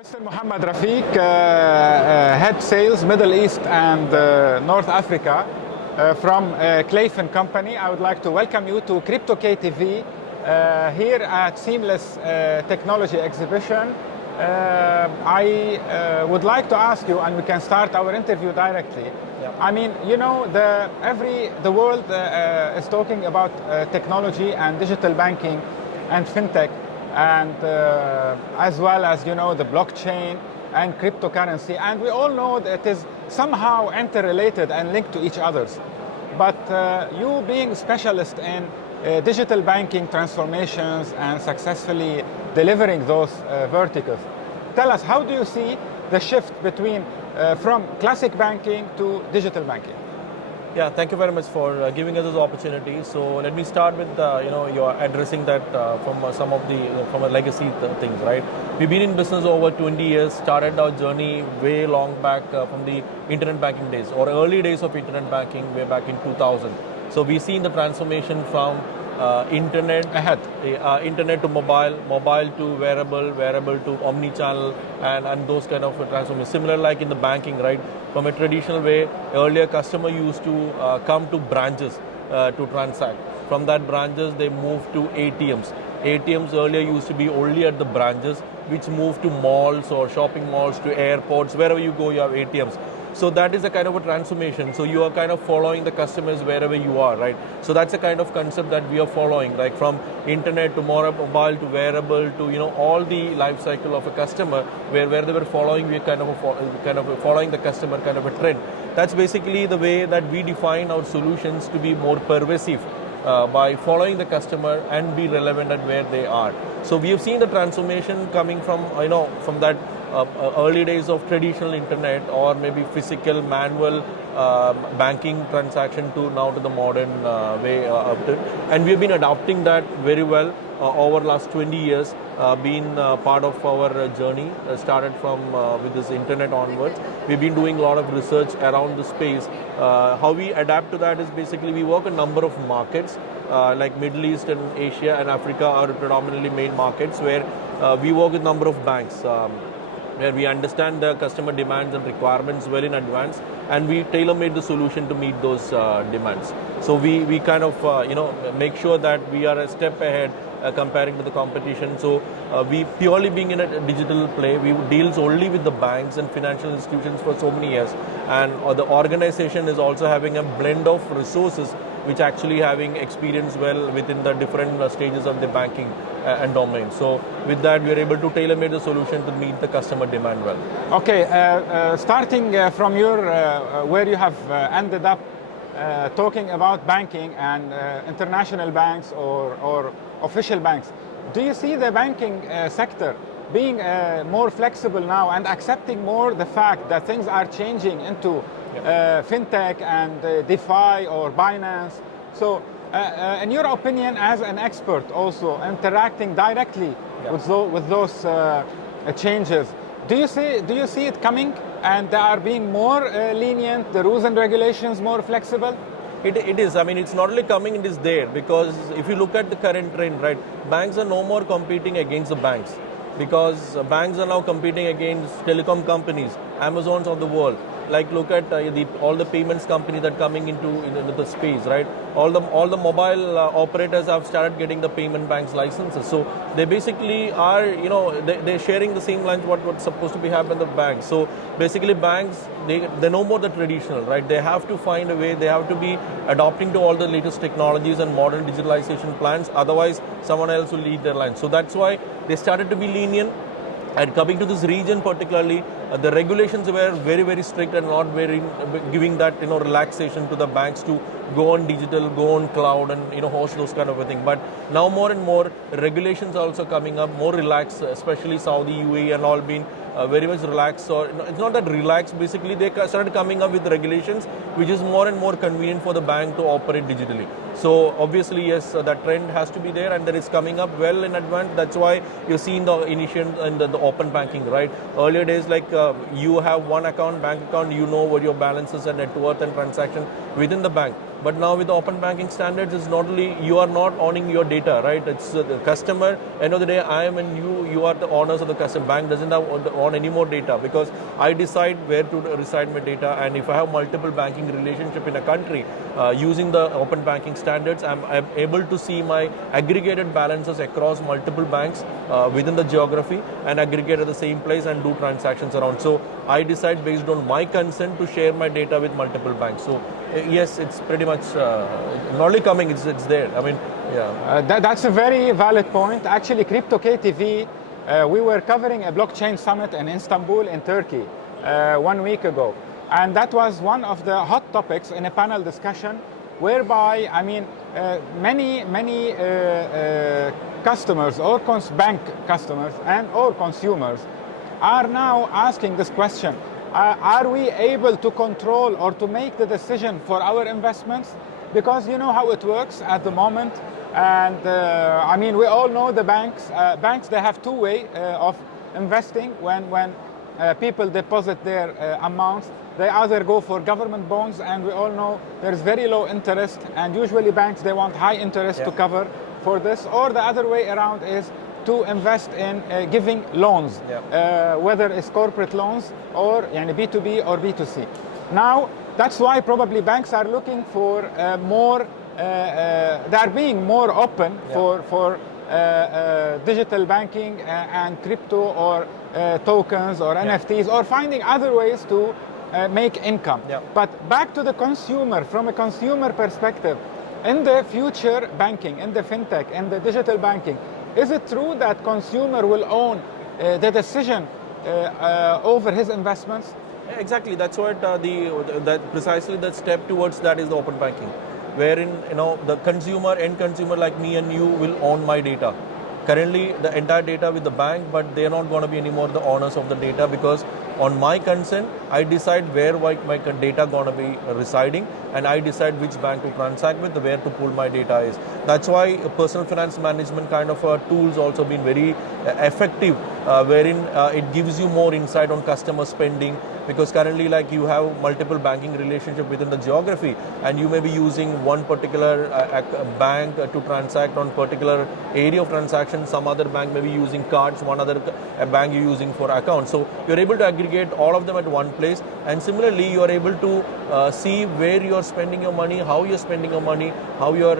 Mr. Mohammed Rafeeque, Head Sales, Middle East and North Africa from Clayfin company. I would like to welcome you to CryptoKTV here at Seamless Technology Exhibition. I would like to ask you, and we can start our interview directly. Yeah. I mean, you know, the world is talking about technology and digital banking and fintech, and as well as, you know, the blockchain and cryptocurrency, and we all know that it is somehow interrelated and linked to each others. But you being specialist in digital banking transformations and successfully delivering those verticals, tell us, how do you see the shift between from classic banking to digital banking? Yeah, thank you very much for giving us this opportunity. So let me start with you're addressing that from some of the from a legacy things, right? We've been in business over 20 years. Started our journey way long back from the internet banking days or early days of internet banking, way back in 2000. So we've seen the transformation from internet to mobile to wearable to omni-channel, and those kind of transformations. Similar like in the banking, right? From a traditional way, earlier customer used to come to branches to transact. From that branches, they moved to ATMs. ATMs earlier used to be only at the branches, which moved to malls or shopping malls, to airports. Wherever you go, you have ATMs. So that is a kind of a transformation. So you are kind of following the customers wherever you are, right? So that's the kind of concept that we are following, like from internet to mobile to wearable to, you know, all the life cycle of a customer, where they were following, we kind of following the customer kind of a trend. That's basically the way that we define our solutions to be more pervasive. By following the customer and be relevant at where they are. So we have seen the transformation coming from, from that early days of traditional internet or maybe physical manual banking transaction to now to the modern way of it. And we have been adopting that very well over last 20 years, been part of our journey, started from with this internet onwards. We've been doing a lot of research around the space. How we adapt to that is basically we work a number of markets, like Middle East and Asia and Africa are predominantly main markets, where we work with a number of banks, where we understand the customer demands and requirements well in advance, and we tailor-made the solution to meet those demands. So we kind of make sure that we are a step ahead comparing to the competition. So we purely being in a digital play, we deals only with the banks and financial institutions for so many years, and the organization is also having a blend of resources which actually having experience well within the different stages of the banking and domain. So with that, we are able to tailor-make the solution to meet the customer demand well. Okay, starting from your where you have ended up talking about banking and international banks or official banks, do you see the banking sector being more flexible now and accepting more the fact that things are changing into fintech and DeFi or Binance? So in your opinion, as an expert also interacting directly with those changes, do you see it coming and they are being more lenient, the rules and regulations more flexible? It is. I mean, it's not only coming, it is there, because if you look at the current trend, right, banks are no more competing against the banks, because banks are now competing against telecom companies, Amazons of the world. Like look at all the payments companies that coming into the space, right? All the mobile operators have started getting the payment banks licenses. So they basically are, they're sharing the same lines what's supposed to be happening in the banks. So basically banks, they're no more the traditional, right? They have to find a way, they have to be adopting to all the latest technologies and modern digitalization plans. Otherwise, someone else will lead their line. So that's why they started to be lenient. And coming to this region particularly, the regulations were very, very strict and not very giving that relaxation to the banks to go on digital, go on cloud, and host those kind of a thing. But now more and more regulations are also coming up, more relaxed, especially Saudi, UAE, and all being very much relaxed. Or it's not that relaxed. Basically, they started coming up with regulations which is more and more convenient for the bank to operate digitally. So obviously, yes, that trend has to be there, and that is coming up well in advance. That's why you're seeing the initiation and the open banking, right? Earlier days, like you have one account, bank account, you know what your balance is and net worth and transaction within the bank. But now with the open banking standards, it's not only you are not owning your data, right? It's the customer. End of the day, I am and you are the owners of the customer. Bank doesn't have own any more data because I decide where to reside my data. And if I have multiple banking relationship in a country, using the open banking standards, I'm able to see my aggregated balances across multiple banks within the geography and aggregate at the same place and do transactions around. So I decide based on my consent to share my data with multiple banks. So yes, it's pretty much not only coming, it's there. I mean, yeah. That's a very valid point. Actually, CryptoKTV, we were covering a blockchain summit in Istanbul in Turkey 1 week ago. And that was one of the hot topics in a panel discussion whereby, I mean, many customers or bank customers and or consumers are now asking this question. Are we able to control or to make the decision for our investments? Because you know how it works at the moment. And I mean, we all know the banks. Banks, they have two ways of investing when people deposit their amounts. They either go for government bonds, and we all know there's very low interest, and usually banks, they want high interest to cover for this, or the other way around is to invest in giving loans, whether it's corporate loans or B2B or B2C. Now, that's why probably banks are looking for more, they are being more open for digital banking and crypto or tokens or NFTs or finding other ways to make income. But back to the consumer, from a consumer perspective, in the future banking, in the fintech, in the digital banking, is it true that consumer will own the decision over his investments? Exactly. That's what precisely the step towards that is the open banking, wherein the consumer, end consumer like me and you will own my data. Currently, the entire data with the bank, but they're not going to be anymore the owners of the data because on my consent, I decide where my data going to be residing, and I decide which bank to transact with, where to pull my data is. That's why personal finance management kind of tools also been very effective, wherein it gives you more insight on customer spending. Because currently, like, you have multiple banking relationship within the geography, and you may be using one particular bank to transact on particular area of transaction. Some other bank may be using cards, one other bank you're using for accounts. So you're able to aggregate all of them at one place, and similarly, you are able to see where you are spending your money, how you're spending your money, how you're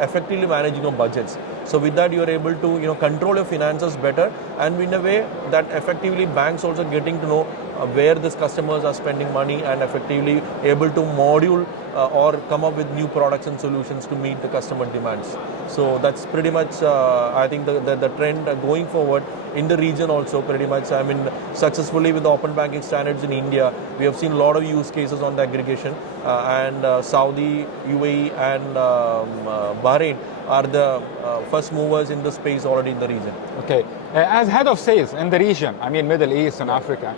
effectively managing your budgets. So with that, you're able to control your finances better, and in a way that effectively banks also getting to know where these customers are spending money and effectively able to module or come up with new products and solutions to meet the customer demands. So that's pretty much, I think, the trend going forward in the region also pretty much. I mean, successfully with the open banking standards in India, we have seen a lot of use cases on the aggregation, and Saudi, UAE and Bahrain are the first movers in the space already in the region. Okay. As head of sales in the region, I mean Middle East and Africa,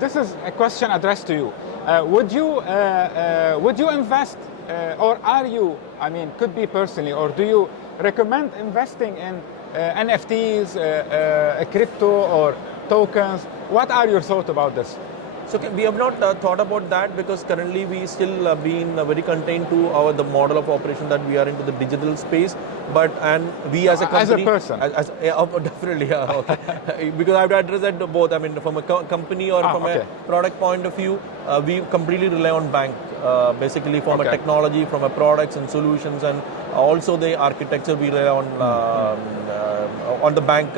this is a question addressed to you. Would you invest, or are you, I mean, could be personally, or do you recommend investing in NFTs, crypto or tokens? What are your thoughts about this? So we have not thought about that because currently we still been very contained to the model of operation that we are into the digital space. And we as a company, as a person, definitely, okay. Because I have to address that both. I mean, from a company or from a product point of view, we completely rely on bank, basically from a technology, from a products and solutions, and also the architecture we rely on the bank.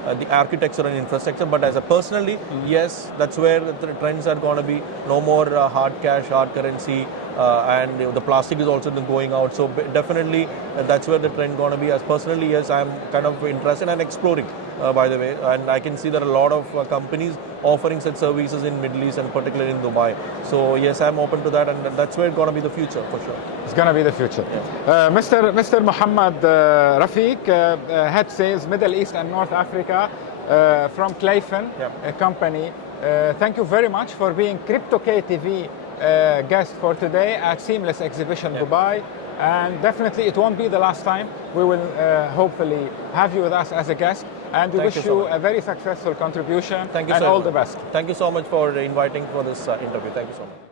The architecture and infrastructure, but as a personally, yes, that's where the trends are going to be. No more hard cash, hard currency, and the plastic is also going out. So definitely, that's where the trend going to be. As personally, yes, I'm kind of interested and exploring, by the way, and I can see there are a lot of companies offering such services in Middle East and particularly in Dubai. So yes, I'm open to that, and that's where it's going to be the future for sure. It's going to be the future. Yeah. Mr. Muhammad Rafeeque, head sales Middle East and North Africa from Clayfin, a company. Thank you very much for being CryptoKTV guest for today at Seamless Exhibition Dubai. And definitely it won't be the last time. We will hopefully have you with us as a guest. And we wish you a very successful contribution. Thank you and so all much. the best. Thank you so much for inviting for this interview. Thank you so much.